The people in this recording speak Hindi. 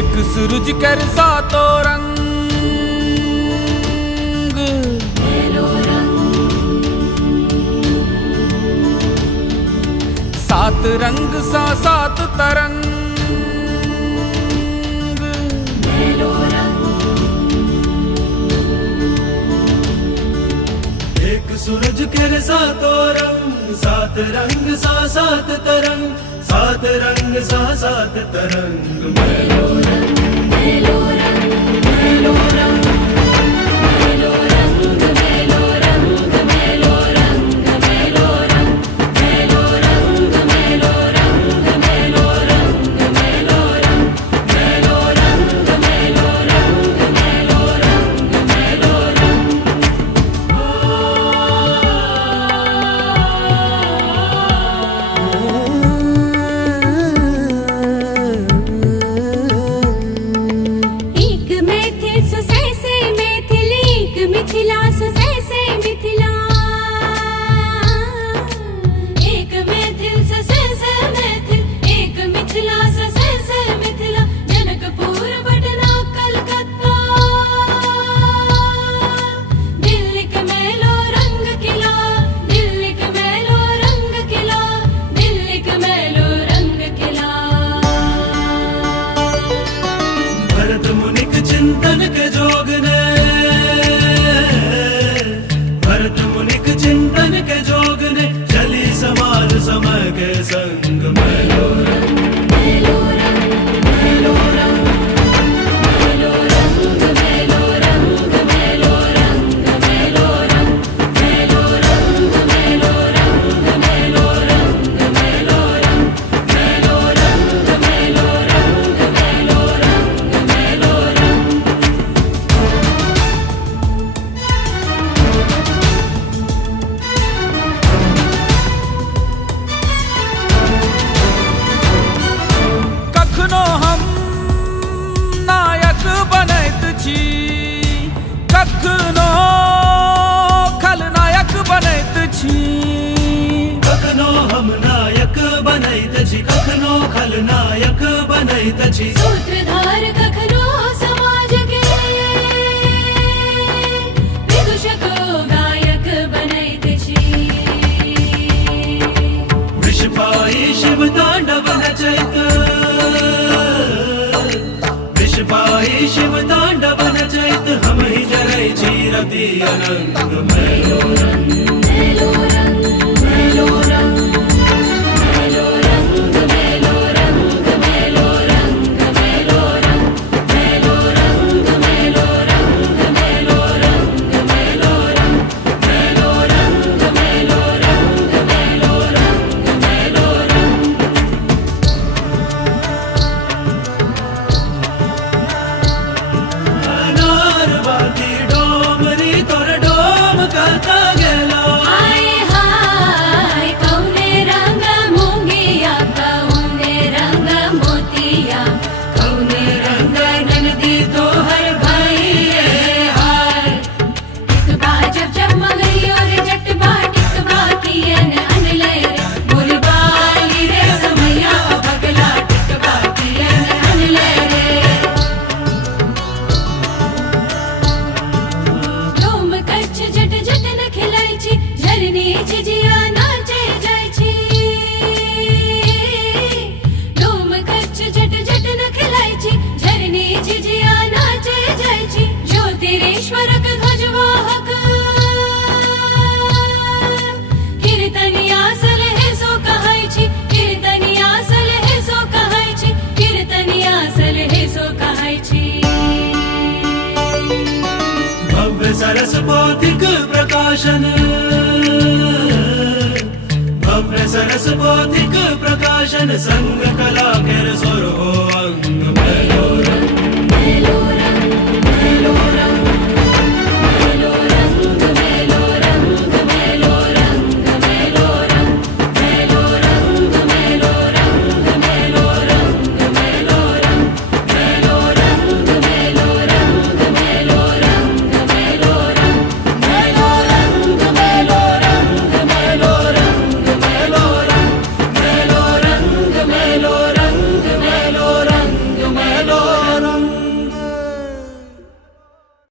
एक सूरज कर सातो रंग, सात रंग सा सात तरंग, एक सूरज के सातो रंग, सात रंग सा सात तरंग, सात रंग सा सात तरंग। मेलो रंग, मेलो रंग, मेलो रंग, मेलो रंग, मेलो रंग, मेलो रंग, मेलो रंग, मेलो रंग, मेलो रंग, मेलो रंग, मेलो रंग, मेलो रंग, मेलो रंग, मेलो रंग, मेलो रंग। एक मैथिल सुसैसे मैथिल, एक मिथिला सुसैसे मिथिला, एक मैथिल सुसैसे मैथिल, एक मिथिला सुसैसे मिथिला। जनकपुर पटना कलकत्ता, दिल्ली के मेलो रंग किला, दिल्ली के मेलो रंग किला, दिल्ली के मेलो रंग किला। भरत मुनिक चिंतन के जोग ने, भरत मुनिक चिंतन के जोग ने, चली समाज समय के संग। मेलो रंग, मेलो रंग, मेलो रंग, मेलो रंग, मेलो रंग, मेलो रंग, मेलो रंग, मेलो रंग, मेलो रंग, मेलो रंग, मेलो रंग, मेलो रंग, मेलो रंग, मेलो रंग, मेलो रंग। कखनो हम नायक बनैत छी, कखनो खलनायक बनैत छी। कखनो हम नायक बनैत छी, कखनो खलनायक बनैत छी। सूत्रधार कखनो समाज के, विदूषक गायक बनैत छी। विषपाई शिव तांडव नचैत, विषपाई शिव तांडव नचैत, हम ही जरै छी रति अनंग। मेलो रंग, मेलो रंग, मेलो रंग, मेलो रंग, मेलो रंग, मेलो रंग, मेलो रंग, मेलो रंग, मेलो रंग, मेलो रंग, मेलो रंग, मेलो रंग, मेलो रंग, मेलो रंग, मेलो रंग। अनार बाती डोमरी तोर डोम करता गेलो। हाय हाय कौने रंग मुंगिया, कौने रंग मोतिया, कौने रंग ननदी तोहर भइए हाय। टिकबा जब जब मगरी और जटबा टिकबा कियन अनले रे, मोरी बाली रे समैया बगला टिकबा कियन अनले रे। डोम कच्छ जट जट न खिलाई छी, झरनी झिझिया नाचे जाय छी। डोम कच्छ जट जट न खिलाई छी, झरनी झिझिया नाचे जाय छी। ज्योतिरेश्वरक ध्वजवाहक, कीर्तनिया सलहे सो कहै छी, कीर्तनिया सलहे सो कहै छी, कीर्तनिया सलहे सो कहै छी। भव्य सरस बौद्धिक प्रकाशन, भव्य सरस बौद्धिक प्रकाशन, संग कला केर सोर हो